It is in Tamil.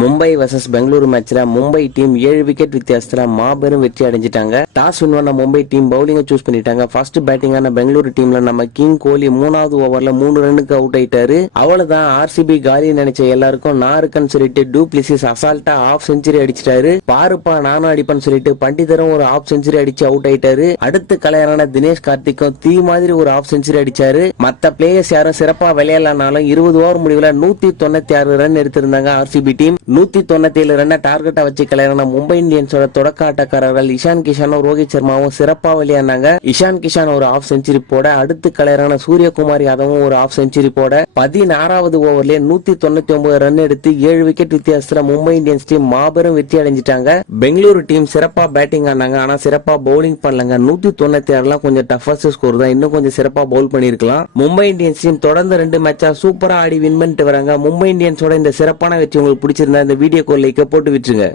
மும்பை வர்சஸ் பெங்களூரு மேட்ச்ல மும்பை டீம் ஏழு விக்கெட் வித்தியாசத்துல மாபெரும் வெற்றி அடைஞ்சிட்டாங்க. டாஸ் வின் பண்ண மும்பை டீம் பவுலிங்க சூஸ் பண்ணிட்டாங்க. ஃபர்ஸ்ட் பேட்டிங்கான பெங்களூரு டீம்ல நம்ம கிங் கோலி மூணாவது ஓவர்ல மூணு ரன்னுக்கு அவுட் ஆயிட்டாரு. அவ்வளவுதான் ஆர்சிபி காலி நினைச்ச எல்லாருக்கும் நான் இருக்கேன்னு சொல்லிட்டு டூப்ளிசிஸ் அசால்ட்டா ஆஃப் செஞ்சுரி அடிச்சிட்டாரு. பாருப்பா நானும் அடிப்பேன்னு சொல்லிட்டு பண்டிதரும் ஒரு ஆஃப் செஞ்சுரி அடிச்சு அவுட் ஆயிட்டாரு. அடுத்து கலையரான தினேஷ் கார்த்திக்கும் தீ மாதிரி ஒரு ஆஃப் செஞ்சுரி அடிச்சாரு. மத்த பிளேயர்ஸ் யாரும் சிறப்பா விளையாடலனாலும் இருபது ஓவர் முடிவுல நூத்தி தொண்ணூத்தி ஆறு ரன் எடுத்திருந்தாங்க ஆர்சிபி டீம் நூத்தி தொண்ணூத்தி ஏழு ரன்னை டார்கெட்டா வச்சு கலையரான மும்பை இந்தியன்ஸோட தொடக்க ஆட்டக்காரர்கள் இஷான் கிஷானும் ரோஹித் சர்மாவும் சிறப்பா விளையாடினாங்க. இஷான் கிஷான் ஒரு ஆஃப் செஞ்சுரி போட அடுத்து கலையரான சூரியகுமார் யாதவும் ஒரு ஆஃப் செஞ்சுரி போட பதினாறாவது ஓவர்லயே நூத்தி தொண்ணூத்தி ஒன்பது ரன் எடுத்து ஏழு விக்கெட் வித்தியாசத்துல மும்பை இந்தியன்ஸ் டீம் மாபெரும் வெற்றி அடைஞ்சிட்டாங்க. பெங்களூரு டீம் சிறப்பா பேட்டிங் ஆனாங்க. ஆனா சிறப்பா பவுலிங் பண்ணலங்க. நூத்தி தொண்ணூத்தி ஆறுலாம் கொஞ்சம் டஃபஸ்ட் ஸ்கோர் தான். இன்னும் கொஞ்சம் சிறப்பா பவுல் பண்ணிருக்கலாம் மும்பை இந்தியன்ஸ் டீம் தொடர்ந்து ரெண்டு மேட்சா சூப்பரா ஆடி வின் பண்ணிட்டு வராங்க. மும்பை இந்தியன்ஸோட இந்த சிறப்பான வெற்றி உங்களுக்கு பிடிச்சிருந்தா இந்த வீடியோ லைக்க போட்டு விட்டுருங்க.